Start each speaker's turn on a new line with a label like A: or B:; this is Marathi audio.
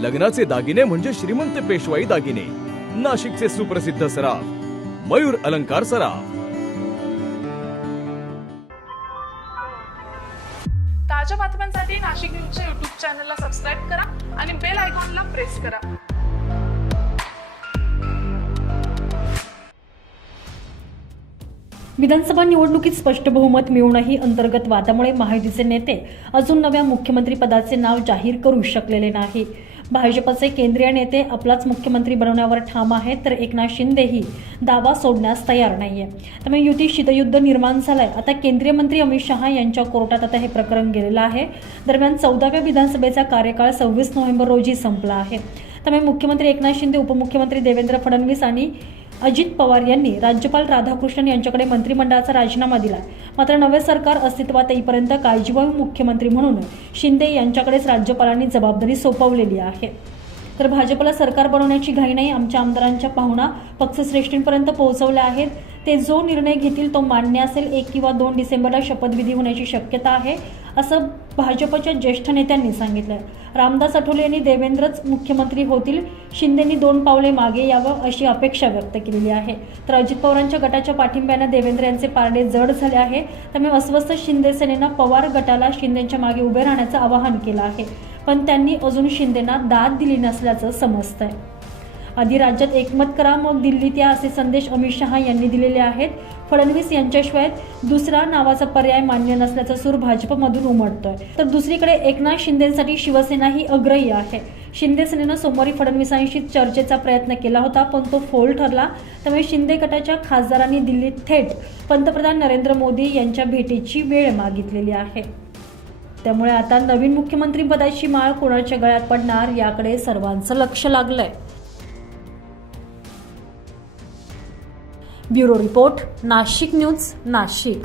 A: लग्नाचे दागिने म्हणजे श्रीमंत पेशवाई दागिने. नाशिकचे सुप्रसिद्ध सराफ मयूर अलंकार सराफ.
B: ताज्या बातम्यांसाठी नाशिक न्यूजच्या युट्यूब चॅनलला सबस्क्राईब करा आणि बेल आयकॉनला प्रेस करा.
C: विधानसभा निवडणुकीत स्पष्ट बहुमत मिळूनही अंतर्गत वादामुळे महायुतीचे नेते अजून नव्या मुख्यमंत्री पदाचे नाव जाहीर करू शकलेले नाही. भाजपचे केंद्रीय नेते आपलाच मुख्यमंत्री बनवण्यावर ठाम आहेत तर एकनाथ शिंदेही दावा सोडण्यास तयार नाहीये. त्यामुळे युती शीतयुद्ध निर्माण झालंय. आता केंद्रीय मंत्री अमित शहा यांच्या कोर्टात आता हे प्रकरण गेलेलं आहे. दरम्यान चौदाव्या विधानसभेचा कार्यकाळ सव्वीस नोव्हेंबर रोजी संपला आहे. त्यामुळे मुख्यमंत्री एकनाथ शिंदे उपमुख्यमंत्री देवेंद्र फडणवीस आणि अजित पवार यांनी राज्यपाल राधाकृष्णन यांच्याकडे मंत्रिमंडळाचा राजीनामा दिला. मात्र नवे सरकार अस्तित्वात येईपर्यंत काळजीवाहू मुख्यमंत्री म्हणून शिंदे यांच्याकडेच राज्यपालांनी जबाबदारी सोपवलेली आहे. तर भाजपला सरकार बनवण्याची घाई नाही आमच्या आमदारांच्या पाहुणा पक्षश्रेष्ठींपर्यंत पोहोचवल्या आहेत. ते जो निर्णय घेतील तो मान्य असेल. एक किंवा दोन डिसेंबरला शपथविधी होण्याची शक्यता आहे असं भाजपच्या ज्येष्ठ नेत्यांनी सांगितलं रामदास आठवले यांनी देवेंद्रच मुख्यमंत्री होतील. शिंदेनी दोन पावले मागे यावं अशी अपेक्षा व्यक्त केलेली आहे. तर अजित पवारांच्या गटाच्या पाठिंब्यानं देवेंद्र यांचे पारडे जड झाले आहे. त्यामुळे अस्वस्थ शिंदे सेनेनं पवार गटाला शिंदेच्या मागे उभे राहण्याचं आवाहन केलं आहे. पण त्यांनी अजून शिंदेना दाद दिली नसल्याचं समजतंय. आधी राज्यात एकमत करा मग दिल्लीत या असे संदेश अमित शहा यांनी दिलेले आहेत. फडणवीस यांच्याशिवाय दुसरा नावाचा पर्याय मान्य नसल्याचा सूर भाजपमधून उमटतोय. तर दुसरीकडे एकनाथ शिंदेसाठी शिवसेना ही अग्रही आहे. शिंदे सेनेनं सोमवारी फडणवीसांशी चर्चेचा प्रयत्न केला होता पण तो फोल ठरला. त्यामुळे शिंदे गटाच्या खासदारांनी दिल्लीत थेट पंतप्रधान नरेंद्र मोदी यांच्या भेटीची वेळ मागितलेली आहे. त्यामुळे आता नवीन मुख्यमंत्री पदाची माळ कोणाच्या गळ्यात पडणार याकडे सर्वांचं लक्ष लागलंय. Bureau report Nashik news Nashik.